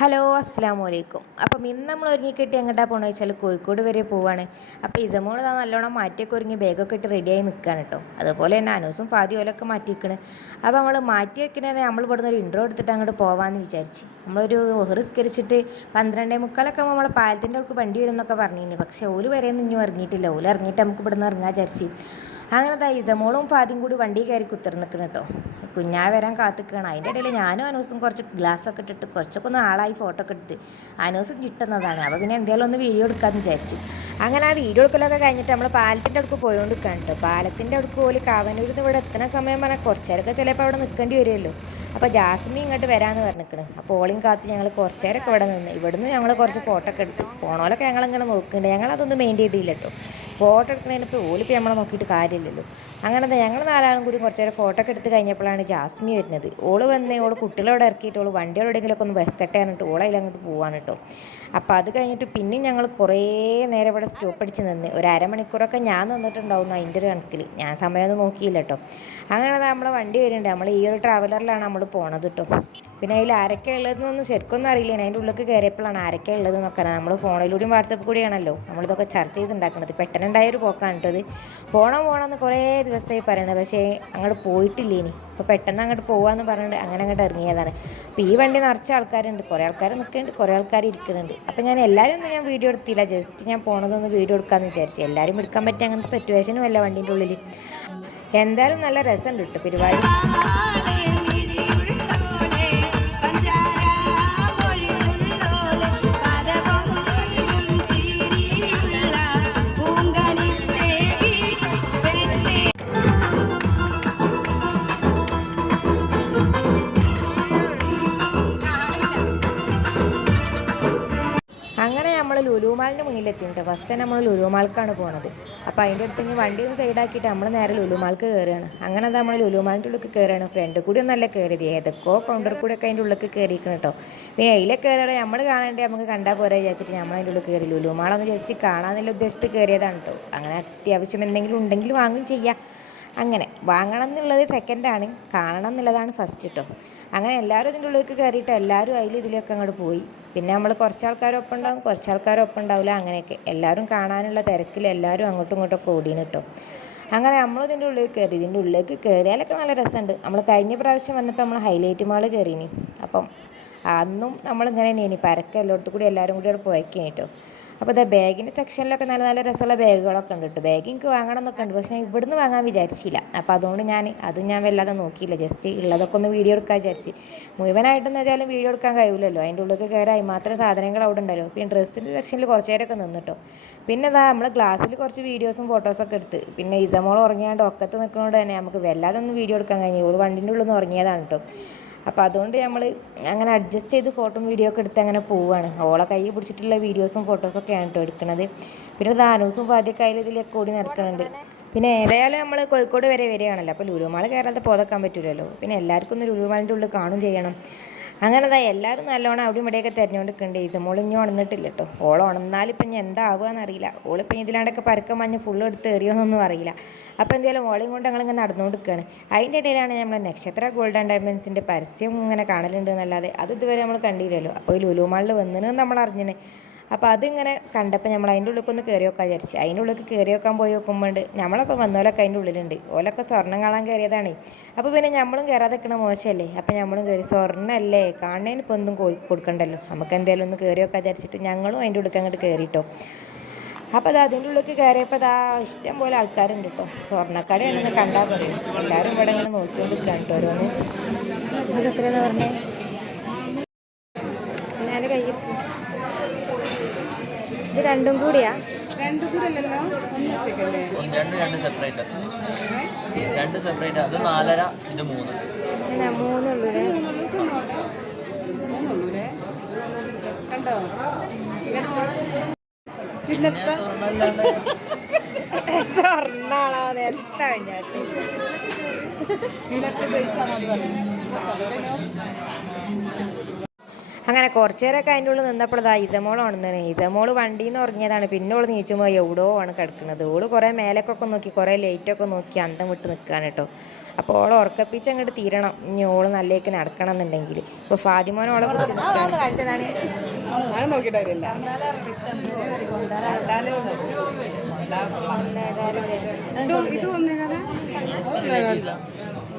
Hello അസ്സാം വലൈക്കും. അപ്പം ഇന്ന് നമ്മൾ ഒരുങ്ങിക്കെട്ടി എങ്ങോട്ടാണ് പോകണമെന്ന് വെച്ചാൽ കോഴിക്കോട് വരെ പോവാണ്. അപ്പോൾ ഇസമോൾ നല്ലോണം മാറ്റിയൊക്കെ ഒരുങ്ങി ബാഗൊക്കെ ഇട്ട് റെഡിയായി നിൽക്കുകയാണ് കേട്ടോ. അതുപോലെ തന്നെ അനൂസും ഫാദിയോലൊക്കെ മാറ്റിയിരിക്കണ്. അപ്പോൾ നമ്മൾ മാറ്റി വെക്കുന്നതിന് നമ്മൾ ഇവിടുന്ന് ഒരു ഇൻട്രോ എടുത്തിട്ട് അങ്ങോട്ട് പോകാമെന്ന് വിചാരിച്ച് നമ്മളൊരു നിസ്കരിച്ചിട്ട് 12:45 നമ്മൾ പാലത്തിൻ്റെ അടുക്ക് വണ്ടി വരുമെന്നൊക്കെ പറഞ്ഞിരുന്നു. പക്ഷേ ഓല് വരെയൊന്നും ഇനിയും ഇറങ്ങിയിട്ടില്ല. ഓല് ഇറങ്ങിയിട്ട് നമുക്ക് ഇവിടുന്ന് ഇറങ്ങാൻ വിചാരിച്ച്. അങ്ങനത്തെ ഇസമോളും ഫാദിയും കൂടി വണ്ടി കയറി കുത്തിർന്നിക്കണം കേട്ടോ. കുഞ്ഞാ വരാൻ കാത്തിക്കണം. അതിൻ്റെ ഇടയിൽ ഞാനും അനൂസും കുറച്ച് ഗ്ലാസ്സൊക്കെ ഇട്ടിട്ട് കുറച്ചൊക്കെ ഒന്ന് ആളായി ഫോട്ടോ ഒക്കെ എടുത്ത് അനൂസും കിട്ടുന്നതാണ്. അപ്പോൾ പിന്നെ എന്തെങ്കിലും ഒന്ന് വീഡിയോ എടുക്കാമെന്ന് വിചാരിച്ചു. അങ്ങനെ ആ വീഡിയോ എടുക്കലൊക്കെ കഴിഞ്ഞിട്ട് നമ്മൾ പാലത്തിൻ്റെ അടുക്ക് പോയോണ്ടിരിക്കുകയാണ് കേട്ടോ. പാലത്തിൻ്റെ അടുക്ക് പോലും കാവനൂരിൽ നിന്ന് ഇവിടെ എത്തുന്ന സമയം പറഞ്ഞാൽ കുറച്ചേരൊക്കെ ചിലപ്പോൾ അവിടെ നിൽക്കേണ്ടി വരുമല്ലോ. അപ്പോൾ ജാസ്മി ഇങ്ങോട്ട് വരാമെന്ന് പറഞ്ഞിരിക്കണം. അപ്പോൾ ഓളിയും കാത്ത് ഞങ്ങൾ കുറച്ചേരൊക്കെ ഇവിടെ നിന്ന് ഇവിടുന്ന് ഞങ്ങൾ കുറച്ച് ഫോട്ടോ ഒക്കെ എടുത്തു. പോണോലൊക്കെ ഞങ്ങളിങ്ങനെ നോക്കുന്നുണ്ട്. ഞങ്ങളതൊന്നും മെയിൻ ചെയ്തില്ല കേട്ടോ. ഫോട്ടോ എടുക്കുന്നതിനിപ്പോൾ ഓലിപ്പോൾ നമ്മളെ നോക്കിയിട്ട് കാര്യമില്ലല്ലോ. അങ്ങനത്തെ ഞങ്ങൾ നാലാളും കൂടി കുറച്ച് നേരം ഫോട്ടോ ഒക്കെ എടുത്ത് കഴിഞ്ഞപ്പോഴാണ് ജാസ്മി വരുന്നത്. ഓള് വന്ന് ഓള് കുട്ടികളോട് ഇറക്കിയിട്ട് ഓള് വണ്ടിയോടെങ്കിലൊക്കെ ഒന്ന് വെക്കട്ടെ എന്നിട്ട് ഓളയിൽ അങ്ങോട്ട് പോവാണ് കേട്ടോ. അപ്പോൾ അത് കഴിഞ്ഞിട്ട് പിന്നെയും ഞങ്ങൾ കുറേ നേരം ഇവിടെ സ്റ്റോപ്പ് അടിച്ച് നിന്ന് ഒരു അരമണിക്കൂറൊക്കെ ഞാൻ നിന്നിട്ടുണ്ടാവുന്നു അതിൻ്റെ ഒരു കണക്കിൽ. ഞാൻ സമയമൊന്നും നോക്കിയില്ല കേട്ടോ. അങ്ങനെ നമ്മളെ വണ്ടി വരുന്നുണ്ട്. നമ്മൾ ഈ ഒരു ട്രാവലറിലാണ് നമ്മൾ പോണത് കേട്ടോ. പിന്നെ അതിൽ ആരൊക്കെ ഉള്ളതെന്നൊന്നും ശരിക്കൊന്നും അറിയില്ല. അതിൻ്റെ ഉള്ളിൽ കയറിയപ്പോഴാണ് ആരൊക്കെ ഉള്ളത് നോക്കാൻ. നമ്മൾ ഫോണിലൂടെയും വാട്സപ്പ് കൂടിയാണല്ലോ നമ്മളിതൊക്കെ ചർച്ച ചെയ്തുണ്ടാക്കുന്നത്. പെട്ടെന്നുണ്ടായൊരു പോക്കാണ് കേട്ടോ ഇത്. പോകണമെന്ന് കുറേ ദിവസമായി പറയണത്. പക്ഷേ അങ്ങോട്ട് പോയിട്ടില്ല ഇനി. അപ്പോൾ പെട്ടെന്ന് അങ്ങോട്ട് പോകാമെന്ന് പറഞ്ഞിട്ട് അങ്ങനെ അങ്ങോട്ട് ഇറങ്ങിയതാണ്. അപ്പോൾ ഈ വണ്ടി നിറച്ച ആൾക്കാരുണ്ട്. കുറേ ആൾക്കാർ നിൽക്കുന്നുണ്ട്, കുറേ ആൾക്കാർ ഇരിക്കുന്നുണ്ട്. അപ്പോൾ ഞാൻ എല്ലാവരും ഒന്നും ഞാൻ വീഡിയോ എടുത്തില്ല. ജസ്റ്റ് ഞാൻ പോണതൊന്ന് വീഡിയോ എടുക്കാമെന്ന് വിചാരിച്ചു. എല്ലാവരും എടുക്കാൻ പറ്റിയ അങ്ങനത്തെ സിറ്റുവേഷനും അല്ല വണ്ടീൻ്റെ ഉള്ളിൽ. എന്തായാലും നല്ല രസമുണ്ട് കേട്ടോ പരിപാടി. അങ്ങനെ നമ്മൾ ലുലുമാളിൻ്റെ മുന്നിലെത്തിയിട്ട് ഫസ്റ്റ് തന്നെ നമ്മൾ ലുലുമാൾക്കാണ് പോണത്. അപ്പോൾ അതിൻ്റെ അടുത്ത് ഇനി വണ്ടി ഒന്ന് സൈഡാക്കിയിട്ട് നമ്മൾ നേരെ ലുലുമാൾക്ക് കയറുകയാണ്. അങ്ങനെ അത് നമ്മൾ ലുലുമാളിൻ്റെ ഉള്ളിൽ കയറുകയാണ്. ഫ്രണ്ട് കൂടി ഒന്നല്ല കയറിയത്, ഏതൊക്കെയോ കൗണ്ടർ കൂടി ഒക്കെ അതിൻ്റെ ഉള്ളിൽ കയറിയിരിക്കണം കേട്ടോ. പിന്നെ അതിലെ കയറിയാൽ നമ്മൾ കാണേണ്ടി നമുക്ക് കണ്ടാൽ പോരെ വിചാരിച്ചിട്ട് നമ്മൾ അതിൻ്റെ ഉള്ളിൽ കയറി. ലുലുമാളൊന്ന് ജസ്റ്റ് കാണാമെന്നുള്ള ഉദ്ദേശത്തിൽ കയറിയതാണ് കേട്ടോ. അങ്ങനെ അത്യാവശ്യം എന്തെങ്കിലും ഉണ്ടെങ്കിൽ വാങ്ങും ചെയ്യാം. അങ്ങനെ വാങ്ങണം എന്നുള്ളത് സെക്കൻഡാണ്, കാണണം എന്നുള്ളതാണ് ഫസ്റ്റ് കേട്ടോ. അങ്ങനെ എല്ലാവരും ഇതിൻ്റെ ഉള്ളിലേക്ക് കയറിയിട്ട് എല്ലാവരും ഇതിലൊക്കെ അങ്ങോട്ട് പോയി. പിന്നെ നമ്മൾ കുറച്ച് ആൾക്കാരൊപ്പം ഉണ്ടാവും, കുറച്ച് ആൾക്കാരൊപ്പം ഉണ്ടാവില്ല. അങ്ങനെയൊക്കെ എല്ലാവരും കാണാനുള്ള തിരക്കിൽ എല്ലാവരും അങ്ങോട്ടും ഇങ്ങോട്ടൊക്കെ ഓടീന് കേട്ടോ. അങ്ങനെ നമ്മൾ ഇതിൻ്റെ ഉള്ളിൽ കയറി. ഇതിൻ്റെ ഉള്ളിലേക്ക് കയറിയാലൊക്കെ നല്ല രസമുണ്ട്. നമ്മൾ കഴിഞ്ഞ പ്രാവശ്യം വന്നപ്പോൾ നമ്മൾ ഹൈലൈറ്റ് മാൾ കയറിയിനി. അപ്പം അന്നും നമ്മളിങ്ങനെ തന്നെയാണ് പരക്കെ എല്ലായിടത്തും കൂടി എല്ലാവരും കൂടി അവിടെ പോയേക്കാണ് കേട്ടോ. അപ്പോൾ ഇതാ ബാഗിൻ്റെ സെക്ഷനിലൊക്കെ നല്ല നല്ല രസമുള്ള ബാഗുകളൊക്കെ ഉണ്ട് കേട്ടോ. ബാഗ് എനിക്ക് വാങ്ങണം എന്നൊക്കെ ഉണ്ട്, പക്ഷേ ഇവിടുന്ന് വാങ്ങാൻ വിചാരിച്ചില്ല. അപ്പോൾ അതുകൊണ്ട് ഞാൻ വല്ലാതെ നോക്കിയില്ല. ജസ്റ്റ് ഉള്ളതൊക്കെ ഒന്ന് വീഡിയോ എടുക്കാൻ വിചാരിച്ച്. മുഴുവനായിട്ടൊന്നും ഏതായാലും വീഡിയോ എടുക്കാൻ കഴിയില്ലല്ലോ. അതിൻ്റെ ഉള്ളിൽ കയറാൻ മാത്രം സാധനങ്ങൾ അവിടെ ഉണ്ടല്ലോ. പിന്നെ ഡ്രസ്സിൻ്റെ സെക്ഷനിൽ കുറച്ച് നേരമൊക്കെ നിന്നിട്ടോ. പിന്നെ നമ്മൾ ഗ്ലാസ്സിൽ കുറച്ച് വീഡിയോസും ഫോട്ടോസൊക്കെ എടുത്ത്. പിന്നെ ഇസമോൾ ഉറങ്ങിയാണ്ട് ഒക്കത്ത് നിൽക്കുന്നതുകൊണ്ട് തന്നെ നമുക്ക് വല്ലാതെ ഒന്നും വീഡിയോ എടുക്കാൻ കഴിഞ്ഞു. ഒരു വണ്ടിൻ്റെ ഉള്ളിൽ നിന്ന് ഉറങ്ങിയതാണ് കേട്ടോ. അപ്പോൾ അതുകൊണ്ട് നമ്മൾ അങ്ങനെ അഡ്ജസ്റ്റ് ചെയ്ത് ഫോട്ടോ വീഡിയോ ഒക്കെ എടുത്ത് അങ്ങനെ പോവുകയാണ്. ഓളെ കൈ പിടിച്ചിട്ടുള്ള വീഡിയോസും ഫോട്ടോസൊക്കെയാണ് കേട്ടോ എടുക്കുന്നത്. പിന്നെ ദാനൂസും പാതിയൊക്കെ ഇതിലൊക്കെ കൂടി നടക്കുന്നുണ്ട്. പിന്നെ ഏതായാലും നമ്മൾ കോഴിക്കോട് വരെ വരികയാണല്ലോ. അപ്പോൾ ലുലുമാൾ കയറാതെ പോകാൻ പറ്റില്ലല്ലോ. പിന്നെ എല്ലാവർക്കും ഒന്ന് ലുലുമാളിൻ്റെ ഉള്ളിൽ കാണും ചെയ്യണം. അങ്ങനെ എല്ലാവരും നല്ലോണം അവിടെയും ഇവിടെയൊക്കെ തിരഞ്ഞുകൊണ്ടിരിക്കുന്നുണ്ട്. ഇസമോൾ ഇനി ഉണർന്നിട്ടില്ല കേട്ടോ. ഓൾ ഉണർന്നാലിപ്പം ഇനി എന്താവുകയെന്ന് അറിയില്ല. ഓളിപ്പം ഇതിലാണ്ടൊക്കെ പരക്കം മഞ്ഞ് ഫുള്ള് എടുത്ത് എറിയുമെന്നൊന്നും അറിയില്ല. അപ്പോൾ എന്തായാലും ഓളയും കൊണ്ട് ഞങ്ങളിങ്ങനെ നടന്നുകൊണ്ടിരിക്കുകയാണ്. അതിൻ്റെ ഇടയിലാണ് നമ്മൾ നക്ഷത്ര ഗോൾഡ് ആൻഡ് ഡയമണ്ട്സിൻ്റെ പരസ്യം ഇങ്ങനെ കാണലുണ്ട് എന്നല്ലാതെ അത് ഇതുവരെ നമ്മൾ കണ്ടില്ലല്ലോ. അപ്പോൾ ഈ ലുലുമാളിൽ വന്നതെന്ന് നമ്മൾ അറിഞ്ഞിന്. അപ്പോൾ അതിങ്ങനെ കണ്ടപ്പോൾ നമ്മൾ അതിൻ്റെ ഉള്ളിൽ ഒന്ന് കയറി വെക്കാൻ വിചാരിച്ചു. അതിൻ്റെ ഉള്ളിൽ കയറി വെക്കാൻ പോയി നോക്കുമ്പോണ്ട് നമ്മളപ്പോൾ വന്നോലൊക്കെ അതിൻ്റെ ഉള്ളിലുണ്ട്. ഓലൊക്കെ സ്വർണ്ണം കാണാൻ കയറിയതാണ്. അപ്പോൾ പിന്നെ നമ്മളും കയറാതെ നിൽക്കണ മോശമല്ലേ. അപ്പോൾ നമ്മളും കയറി. സ്വർണ്ണമല്ലേ കാണുന്നതിന് ഇപ്പോൾ ഒന്നും കൊടുക്കണ്ടല്ലോ, നമുക്ക് എന്തായാലും ഒന്ന് കയറി വെക്കാൻ വിചാരിച്ചിട്ട് ഞങ്ങളും അതിൻ്റെ ഉള്ളിൽ അങ്ങോട്ട് കയറിയിട്ടോ. അപ്പോൾ അത് അതിൻ്റെ ഉള്ളിലേക്ക് കയറിയപ്പോൾ ഇഷ്ടം പോലെ ആൾക്കാരുണ്ട് കേട്ടോ. സ്വർണ്ണക്കടയാണെന്ന് കണ്ടാൽ പറയും. എല്ലാവരും ഇവിടെ ഇങ്ങനെ നോക്കിക്കൊണ്ട് നിൽക്കുകയാണ് കേട്ടോ ഓരോന്ന്. ഇതൊക്കെ എത്രയാണെന്ന് പറഞ്ഞേ ഞാൻ കയ്യിൽ. ഇത് രണ്ടും കൂടിയാ? രണ്ട് സെപ്പറേറ്റ്. അത് 4.5, ഇത് 3. മൂന്നുള്ളൂല്ലേ? കണ്ടോ സ്വർണ്ണാണോ നേരത്തെ കഴിഞ്ഞാട്ട്. അങ്ങനെ കുറച്ച് നേരമൊക്കെ അതിൻ്റെ ഉള്ളിൽ നിന്നപ്പോഴതാ ഇസമോൾ ഉണർന്നത്. ഇസമോൾ വണ്ടിയിൽ നിന്ന് ഉറങ്ങിയതാണ്. പിന്നെ ഓൾ നീച്ചുമ്പോൾ എവിടെയോ ആണ് കിടക്കുന്നത്. ഓള് കുറേ മേലേക്കൊക്കെ നോക്കി, കുറേ ലൈറ്റൊക്കെ നോക്കി അന്തം വിട്ട് നിൽക്കുകയാണ് കേട്ടോ. അപ്പോൾ ഓളെ ഉറക്കപ്പിച്ച് അങ്ങോട്ട് തീരണം. ഇനി ഓള് നല്ലേക്ക് നടക്കണം എന്നുണ്ടെങ്കിൽ. ഇപ്പോൾ ഫാദിമോനെ ഓളെ പിടിച്ച്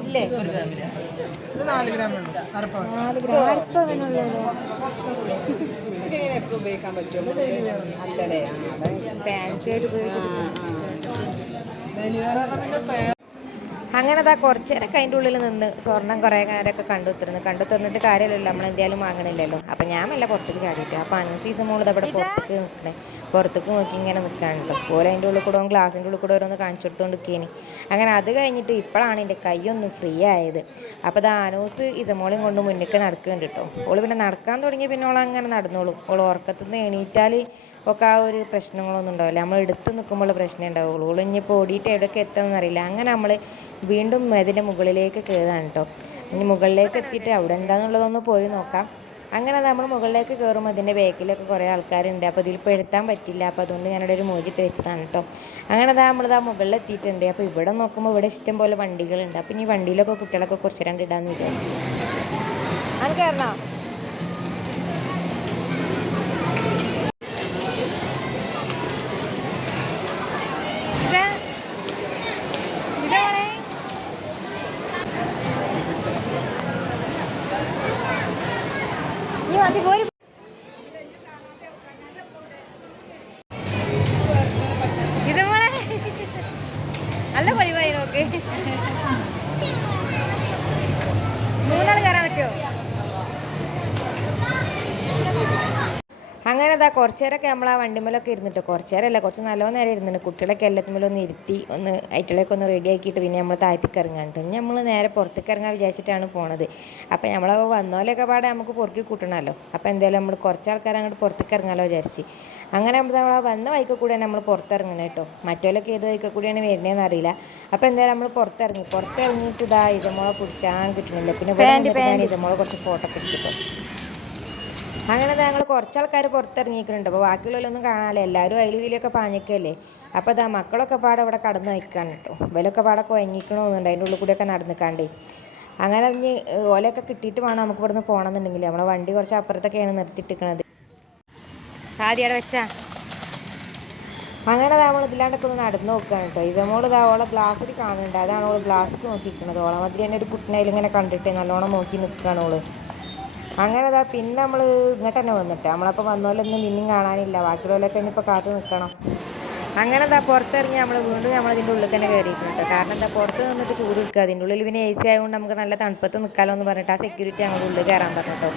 ഇല്ലേ ഇത് 4 ഗ്രാം ഉണ്ട്. 4 ഗ്രാം അല്പവനുള്ളൂ. ഇതെങ്ങനെ എപ്പോഴും ഉപയോഗിക്കാൻ പറ്റുമോ? അല്ലല്ലേ, ഫാൻസി ആയിട്ട് ഉപയോഗിച്ചിട്ട് ഡെലിവറി അങ്ങനെ അതാ കുറച്ച് നേരമൊക്കെ അതിൻ്റെ ഉള്ളിൽ നിന്ന് സ്വർണ്ണം കുറേ നേരമൊക്കെ കണ്ടു തന്നിട്ട് കാര്യമില്ലല്ലോ, നമ്മൾ എന്തായാലും വാങ്ങണില്ലല്ലോ. അപ്പം ഞാൻ മെല്ലെ പുറത്തേക്ക് ചാടിയിട്ട് അപ്പോൾ അനസീസ മോള് അവിടെ പുറത്തേക്ക് നിൽക്കണേ, പുറത്തേക്ക് നോക്കി ഇങ്ങനെ നിൽക്കാനുണ്ടോ. പോലെ അതിൻ്റെ ഉള്ളിൽ കൂടെ ഗ്ലാസിൻ്റെ ഉള്ളിൽ കൂടെ ഓരോന്ന് കാണിച്ചു കൊടുത്തുകൊണ്ടിരിക്കേനി. അങ്ങനെ അത് കഴിഞ്ഞിട്ട് ഇപ്പോഴാണ് എൻ്റെ കൈയൊന്ന് ഫ്രീ ആയത്. അപ്പോൾ അത് അനൂസ് ഇസമോളെയും കൊണ്ട് മുന്നിലേക്ക് നടക്കുന്നുണ്ട് കേട്ടോ. ഓള് പിന്നെ നടക്കാൻ തുടങ്ങി പിന്നെ ഓളങ്ങനെ നടന്നോളും. ഓൾ ഉറക്കത്തിൽ നിന്ന് എണീറ്റാൽ ഒക്കെ ആ ഒരു പ്രശ്നങ്ങളൊന്നും ഉണ്ടാവില്ല. നമ്മൾ എടുത്ത് നിൽക്കുമ്പോൾ പ്രശ്നം ഉണ്ടാവുള്ളൂ. ഓൾ ഇനിയിപ്പോൾ ഓടിയിട്ട് എവിടെയൊക്കെ എത്തുമെന്നറിയില്ല. അങ്ങനെ നമ്മൾ വീണ്ടും അതിൻ്റെ മുകളിലേക്ക് കയറാണ് കേട്ടോ. ഇനി മുകളിലേക്ക് എത്തിയിട്ട് അവിടെ എന്താണെന്നുള്ളതൊന്ന് പോയി നോക്കാം. അങ്ങനെ നമ്മൾ മുകളിലേക്ക് കയറുമ്പോൾ അതിൻ്റെ ബാക്കിലൊക്കെ കുറേ ആൾക്കാരുണ്ട്. അപ്പോൾ ഇതിൽ പെടുത്താൻ പറ്റില്ല. അപ്പോൾ അതുകൊണ്ട് ഞാനിവിടെ ഒരു മോജിട്ട് വെച്ചതാണ് കേട്ടോ. അങ്ങനെ നമ്മളിതാ മുകളിലെത്തിയിട്ടുണ്ട്. അപ്പോൾ ഇവിടെ നോക്കുമ്പോൾ ഇവിടെ ഇഷ്ടം പോലെ വണ്ടികളുണ്ട്. അപ്പോൾ ഇനി വണ്ടിയിലൊക്കെ കുട്ടികളൊക്കെ കുറച്ച് രണ്ട് ഇടാമെന്ന് വിചാരിച്ചു. അത് കയറണോ? മതി പോരും. ഇത് മോളെ നല്ല പരിപാടി നോക്ക്. 3 ആൾ കയറാൻ പറ്റുമോ? അങ്ങനെ അതാ കുറച്ച് നേരമൊക്കെ നമ്മൾ ആ വണ്ടിമേലൊക്കെ ഇരുന്നിട്ട്, കുറച്ച് നേരമല്ല കുറച്ച് നല്ലോണം നേരം ഇരുന്നിട്ട് കുട്ടികളൊക്കെ എല്ലാത്തുമേലൊന്ന് ഇരുത്തി ഒന്ന് ഐറ്റളൊക്കെ ഒന്ന് റെഡി ആക്കിയിട്ട് പിന്നെ നമ്മൾ താഴത്തേക്ക് ഇറങ്ങാണ്ട് നമ്മൾ നേരെ പുറത്തേക്ക് ഇറങ്ങാൻ വിചാരിച്ചിട്ടാണ് പോണത്. അപ്പോൾ നമ്മൾ വന്നോലൊക്കെ പാടെ നമുക്ക് പൊറുക്കി കൂട്ടണമല്ലോ. അപ്പോൾ എന്തായാലും നമ്മൾ കുറച്ച് ആൾക്കാർ അങ്ങോട്ട് പുറത്തേക്ക് ഇറങ്ങാമല്ലോ വിചാരിച്ച്. അങ്ങനെ നമ്മൾ വന്ന വഴിക്ക് കൂടെയാണ് നമ്മൾ പുറത്തിറങ്ങണം കേട്ടോ. മറ്റോലൊക്കെ ഏത് വഴിക്ക് കൂടിയാണ് വരുന്നതെന്ന് അറിയില്ല. അപ്പോൾ എന്തായാലും നമ്മൾ പുറത്തിറങ്ങിയിട്ട് ഇതാ ഇതമോളെ പിടിച്ചാൻ കിട്ടണില്ല. പിന്നെ ഞാൻ ഇതമോളെ കുറച്ച് ഫോട്ടോ ഒക്കെ എടുത്തിട്ടോ. അങ്ങനെ ഞങ്ങൾ കുറച്ചാൾക്കാർ പുറത്തിറങ്ങിക്കുന്നുണ്ട്. അപ്പോൾ ബാക്കിയുള്ളവരൊന്നും കാണാമല്ലോ, എല്ലാവരും അതിൽ ഇതിലൊക്കെ പാഞ്ഞിക്കല്ലേ. അപ്പോൾ അതാ മക്കളൊക്കെ പാടെ അവിടെ കടന്ന് വയ്ക്കാണ് കേട്ടോ. ഇവലൊക്കെ പാടെ കുഴങ്ങിക്കണമെന്നുണ്ട് അതിൻ്റെ ഉള്ളിൽ കൂടെയൊക്കെ നടന്നിക്കാണ്ടേ. അങ്ങനെ ഇനി ഓലൊക്കെ കിട്ടിയിട്ട് വേണം നമുക്ക് ഇവിടുന്ന് പോകണമെന്നുണ്ടെങ്കിൽ. നമ്മളെ വണ്ടി കുറച്ച് അപ്പുറത്തൊക്കെയാണ് നിർത്തിയിട്ടിരിക്കണത്. ആദ്യം അവിടെ വെച്ചാ അങ്ങനെ നമ്മൾ ഇതിലാണ്ടൊക്കെ ഒന്ന് നടന്ന് നോക്കുകയാണ് കേട്ടോ. ഇതമോള് ഇതാ ഓളെ ഗ്ലാസ്സിൽ കാണുന്നുണ്ട്. അതാണ് ഓള് ഗ്ലാസ്സിൽ നോക്കിയിരിക്കുന്നത്. ഓളെ മതിരി തന്നെ ഒരു കുട്ടിനയിൽ ഇങ്ങനെ കണ്ടിട്ട് നല്ലോണം നോക്കി നിൽക്കുകയാണ് ഓള്. അങ്ങനെ അതാ പിന്നെ നമ്മൾ ഇങ്ങോട്ട് തന്നെ വന്നിട്ട് നമ്മളപ്പോൾ വന്നോലൊന്നും പിന്നെയും കാണാനില്ല. ബാക്കിയുള്ളവരൊക്കെ ഇനിയിപ്പോൾ കാത്തു നിൽക്കണം. അങ്ങനെ എന്താ പുറത്തിറങ്ങി നമ്മൾ വീണ്ടും നമ്മളതിൻ്റെ ഉള്ളിൽ തന്നെ കയറിയിട്ടുണ്ട്. കാരണം എന്താ പുറത്ത് നിന്നിട്ട് ചൂട് നിൽക്കുക, അതിൻ്റെ ഉള്ളിൽ പിന്നെ AC ആയതുകൊണ്ട് നമുക്ക് നല്ല തണുപ്പത്ത് നിൽക്കാമല്ലോ എന്ന് പറഞ്ഞിട്ട് ആ സെക്യൂരിറ്റി ഞങ്ങളുടെ ഉള്ളിൽ കയറാൻ പറഞ്ഞിട്ടോ.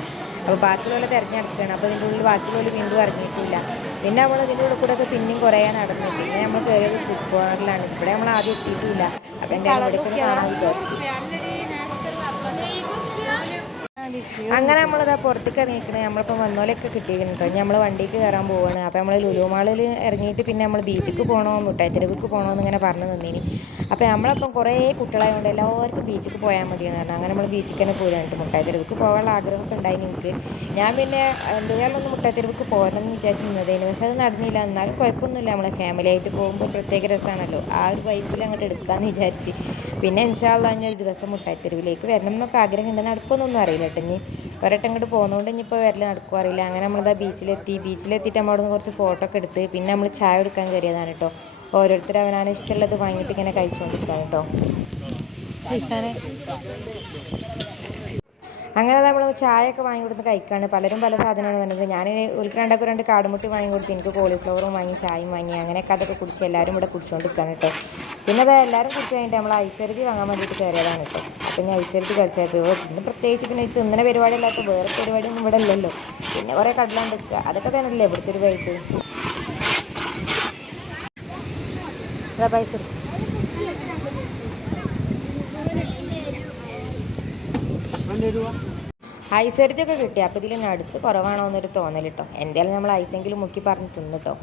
അപ്പോൾ ബാക്കിയുള്ളവരെ തിരഞ്ഞെടുക്കുകയാണ്. അപ്പോൾ ഇതിൻ്റെ ഉള്ളിൽ ബാക്കിയുള്ളവർ വീണ്ടും ഇറങ്ങിയിട്ടില്ല. പിന്നെ നമ്മൾ ഇതിൻ്റെ ഉള്ളിൽ കൂടെ ഒക്കെ പിന്നെയും കുറേ നടന്നു. പിന്നെ നമ്മൾ കയറിയത് ഫുഡ് കോർണറിലാണ്. ഇവിടെ നമ്മൾ ആദ്യം എത്തിയിട്ടില്ല. അപ്പോൾ എന്തായാലും ഇവിടെ കാണാൻ വിചാരിച്ചു. അങ്ങനെ നമ്മളിതാ പുറത്തേക്ക് ഇറങ്ങിയിരിക്കുന്നത്. നമ്മളിപ്പോൾ വന്നോലൊക്കെ കിട്ടിയിരിക്കുന്നുണ്ടോ. നമ്മൾ വണ്ടിക്ക് കയറാൻ പോവുകയാണ്. അപ്പോൾ നമ്മൾ ലുലു മാളിൽ ഇറങ്ങിയിട്ട് പിന്നെ നമ്മൾ ബീച്ചിക്ക് പോകണോ മുട്ടായിത്തെരുവിക്ക് പോകണമെന്ന് ഇങ്ങനെ പറഞ്ഞു നിന്നീനി. അപ്പോൾ നമ്മളപ്പം കുറേ കുട്ടികളായതുകൊണ്ട് എല്ലാവർക്കും ബീച്ചിക്ക് പോയാൽ മതിയെന്ന് പറഞ്ഞു. അങ്ങനെ നമ്മൾ ബീച്ചിക്ക് തന്നെ പോയിട്ട് മുട്ടായിത്തെരുവിക്ക് പോകാനുള്ള ആഗ്രഹമൊക്കെ ഉണ്ടായി എനിക്ക്. ഞാൻ പിന്നെ എന്തുകാലം ഒന്ന് മുട്ടായിത്തെരുവിക്ക് പോകണമെന്ന് വിചാരിച്ച് നിന്നതേനു. പക്ഷെ അത് നടന്നില്ല. എന്നാലും കുഴപ്പമൊന്നുമില്ല, നമ്മളെ ഫാമിലി ആയിട്ട് പോകുമ്പോൾ പ്രത്യേക രസമാണല്ലോ. ആ ഒരു വൈബിൽ അങ്ങോട്ട് എടുക്കാമെന്ന് വിചാരിച്ച്. പിന്നെ ഇൻഷാ അല്ലാഹ് ഞാൻ ഒരു ദിവസം മുട്ടായിത്തെരുവിലേക്ക് വരണം എന്നൊക്കെ ആഗ്രഹമുണ്ട്. നടക്കുമെന്നൊന്നും അറിയില്ല കേട്ടോ. ഇനി ഒരട്ടം ഇങ്ങോട്ട് പോകുന്നതുകൊണ്ട് ഇനിയിപ്പോൾ വരൽ നടക്കും അറിയില്ല. അങ്ങനെ നമ്മളിതാ ബീച്ചിലെത്തിയിട്ട് നമ്മൾ അവിടെ നിന്ന് കുറച്ച് ഫോട്ടോ ഒക്കെ എടുത്ത് പിന്നെ നമ്മൾ ചായ എടുക്കാൻ കയറിയതാണ് കേട്ടോ. ഓരോരുത്തർ അവനാണ് ഇഷ്ടമുള്ളത് വാങ്ങിയിട്ട് ഇങ്ങനെ കഴിച്ചുകൊണ്ടിരിക്കുകയാണ് കേട്ടോ. അങ്ങനെ നമ്മൾ ചായ ഒക്കെ വാങ്ങി കൊടുത്ത് കഴിക്കുകയാണ്. പലരും പല സാധനമാണ് വരുന്നത്. ഞാൻ ഉൽക്കരണ്ടൊക്കെ 2 കാടുമുട്ടി വാങ്ങി കൊടുത്ത് എനിക്ക് കോളിഫ്ലവറും വാങ്ങി ചായയും വാങ്ങി അങ്ങനെയൊക്കെ അതൊക്കെ കുടിച്ച് എല്ലാവരും ഇവിടെ കുടിച്ചുകൊണ്ടിരിക്കുകയാണ് കേട്ടോ. പിന്നെ അത് എല്ലാവരും കുടിച്ച് കഴിഞ്ഞിട്ട് നമ്മൾ ഐശ്വര്യതി വാങ്ങാൻ വേണ്ടിയിട്ട് കയറിയതാണ് കേട്ടോ. അപ്പം ഞാൻ ഐശ്വര്യതി കഴിച്ചപ്പോൾ പിന്നെ പ്രത്യേകിച്ച് പിന്നെ ഇത് തിന്നണ പരിപാടി അല്ലാത്ത വേറെ പരിപാടിയൊന്നും ഇവിടെ ഇല്ലല്ലോ. പിന്നെ കുറേ കടലാണ്ട് നിൽക്കുക, അതൊക്കെ തന്നെയല്ലേ ഇവിടുത്തെ ഒരു വൈബ്. അതാ പൈസ ഐശ്വര്യത്തൊക്കെ കിട്ടി. അപ്പോൾ ഇതിൽ നട്സ് കുറവാണോ എന്നൊരു തോന്നൽ കേട്ടോ. എന്തായാലും നമ്മൾ ഐസെങ്കിലും മുക്കി പറഞ്ഞ് തിന്നിട്ടോ.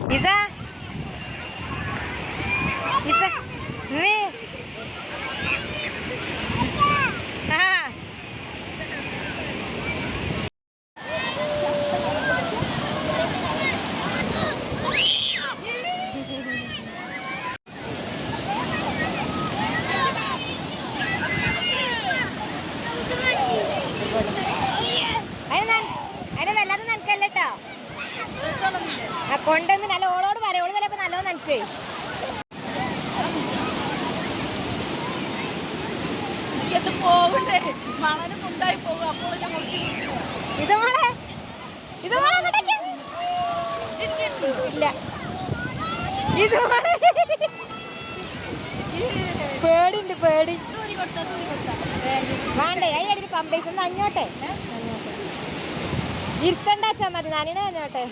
ആ കൊണ്ടുവന്ന് നല്ല ഓളോട് പറയാം, ഓള് ചിലപ്പോൾ നല്ലോണം നനച്ചേ. ഇത് മോളെ ഇത് മോളെ ഇങ്ങോട്ടേക്ക്. ഇല്ല ഇത് മോളെ പേടിണ്ട് പേടി വേണ്ടേ അതിനടിയിൽ പമ്പേഴ്സ് അഞ്ഞോട്ടെ ഇരുത്തണ്ടാച്ചാ മതി നാനിനെ അഞ്ഞോട്ടെ.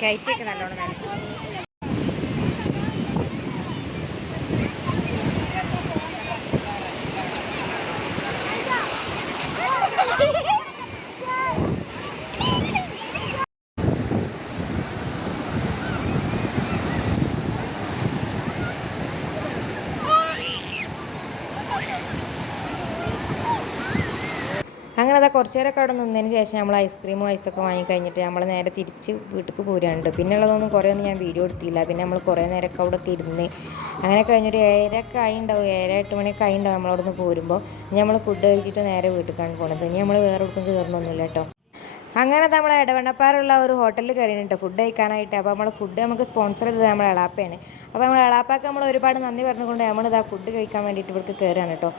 കയറ്റൊക്കെ നല്ലോണം നനച്ചു. അങ്ങനെ അതാ കുറച്ച് നേരമൊക്കെ അവിടെ നിന്നതിന് ശേഷം നമ്മൾ ഐസ്ക്രീമും ഐസൊക്കെ വാങ്ങിക്കഴിഞ്ഞിട്ട് നമ്മൾ നേരെ തിരിച്ച് വീട്ടിലേക്ക് പോരാണ്ട്. പിന്നെ ഉള്ളതൊന്നും കുറേ ഒന്നും ഞാൻ വീഡിയോ എടുത്തില്ല. പിന്നെ നമ്മൾ കുറേ നേരമൊക്കെ അവിടെ ഒക്കെ ഇരുന്ന് അങ്ങനെ കഴിഞ്ഞൊരു 7:30 ആയി ഉണ്ടാവും, 7, 8 മണിയൊക്കെ ആയി ഉണ്ടാവും നമ്മളവിടെ നിന്ന് പോരുമ്പോൾ. നമ്മൾ ഫുഡ് കഴിച്ചിട്ട് നേരെ വീട്ടിലേക്കാണ് പോകുന്നത്. ഇനി നമ്മൾ വേറെ ഒട്ടും കയറണമൊന്നുമില്ല കേട്ടോ. അങ്ങനെ നമ്മൾ ഇടവണ്ണപ്പാറുള്ള ഒരു ഹോട്ടലിൽ കയറിയിട്ടുണ്ട് ഫുഡ് കഴിക്കാനായിട്ട്. അപ്പോൾ നമ്മൾ ഫുഡ് നമുക്ക് സ്പോൺസർ ചെയ്തത് നമ്മുടെ എളാപ്പയാണ്. അപ്പോൾ നമ്മൾ എളാപ്പാക്ക് നമ്മൾ ഒരുപാട് നന്ദി പറഞ്ഞുകൊണ്ട് നമ്മളിതാ ഫുഡ് കഴിക്കാൻ വേണ്ടിയിട്ട് ഇവർക്ക് കയറുകയാണ് കേട്ടോ.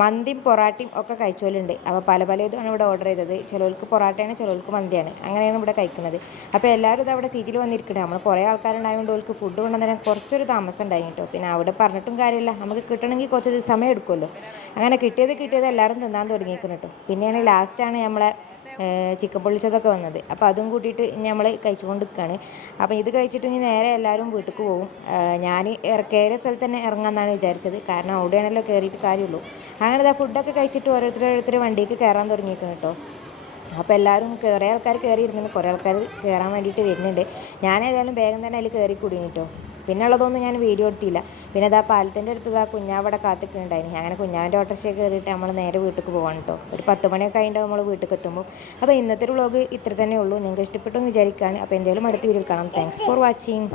മന്തിയും പൊറാട്ടയും ഒക്കെ കഴിച്ചോലുണ്ട്. അപ്പോൾ പല ഇതുമാണ് ഇവിടെ ഓർഡർ ചെയ്തത്. ചിലർക്ക് പൊറാട്ടയാണ്, ചിലർക്ക് മന്തിയാണ്. അങ്ങനെയാണ് ഇവിടെ കഴിക്കുന്നത്. അപ്പോൾ എല്ലാവരും ഇത് അവിടെ സീറ്റിൽ വന്നിരിക്കുന്നത്. നമ്മൾ കുറേ ആൾക്കാരുണ്ടായതുകൊണ്ട് അവർക്ക് ഫുഡ് കൊണ്ടുവന്നതിന് കുറച്ചൊരു താമസം ഉണ്ടായി കേട്ടോ. പിന്നെ അവിടെ പറഞ്ഞിട്ടും കാര്യമില്ല, നമുക്ക് കിട്ടണമെങ്കിൽ കുറച്ച് സമയം എടുക്കുമല്ലോ. അങ്ങനെ കിട്ടിയത് എല്ലാവരും തിന്നാൻ തുടങ്ങിയിരിക്കുന്നു കേട്ടോ. പിന്നെയാണ് ലാസ്റ്റാണ് നമ്മളെ ചിക്കൻ പൊള്ളിച്ചതൊക്കെ വന്നത്. അപ്പോൾ അതും കൂട്ടിയിട്ട് നമ്മൾ കഴിച്ചുകൊണ്ട് നിൽക്കുകയാണ്. അപ്പോൾ ഇത് കഴിച്ചിട്ട് ഇനി നേരെ എല്ലാവരും വീട്ടിലേക്ക് പോകും. ഞാൻ കയറിയ സ്ഥലത്ത് തന്നെ ഇറങ്ങാമെന്നാണ് വിചാരിച്ചത്, കാരണം അവിടെയാണല്ലോ കയറിയിട്ട് കാര്യമുള്ളൂ. അങ്ങനെ ഇതാ ഫുഡൊക്കെ കഴിച്ചിട്ട് ഓരോരുത്തർ വണ്ടിക്ക് കയറാൻ തുടങ്ങിയിരിക്കുന്നു കേട്ടോ. അപ്പോൾ എല്ലാവരും കുറേ ആൾക്കാർ കയറിയിരുന്നുണ്ട്, കുറേ ആൾക്കാർ കയറാൻ വേണ്ടിയിട്ട് വരുന്നുണ്ട്. ഞാൻ ഏതായാലും വേഗം തന്നെ അതിൽ കയറി കൂടിയും കേട്ടോ. പിന്നെ ഉള്ളതൊന്നും ഞാൻ വീഡിയോ എടുത്തില്ല. പിന്നെ അതാ പാലത്തിൻ്റെ അടുത്ത് ഇതാ കുഞ്ഞാവിടെ കാത്തിക്കുന്നുണ്ടായിരുന്നു. അങ്ങനെ കുഞ്ഞാവിൻ്റെ ഓട്ടോറിക്ഷ കയറിയിട്ട് നമ്മൾ നേരെ വീട്ടിലേക്ക് പോകാൻ കേട്ടോ. ഒരു 10 മണിയൊക്കെ ആയിട്ട് നമ്മൾ വീട്ടിലേക്ക് എത്തുമ്പോൾ. അപ്പോൾ ഇന്നത്തെ ഒരു വ്ളോഗ് ഇത്ര തന്നെ ഉള്ളൂ. നിങ്ങൾക്ക് ഇഷ്ടപ്പെട്ടു എന്ന് വിചാരിക്കുകയാണ്. അപ്പോൾ എന്തെങ്കിലും അടുത്ത വീഡിയോയിൽ കാണാം. Thanks for watching.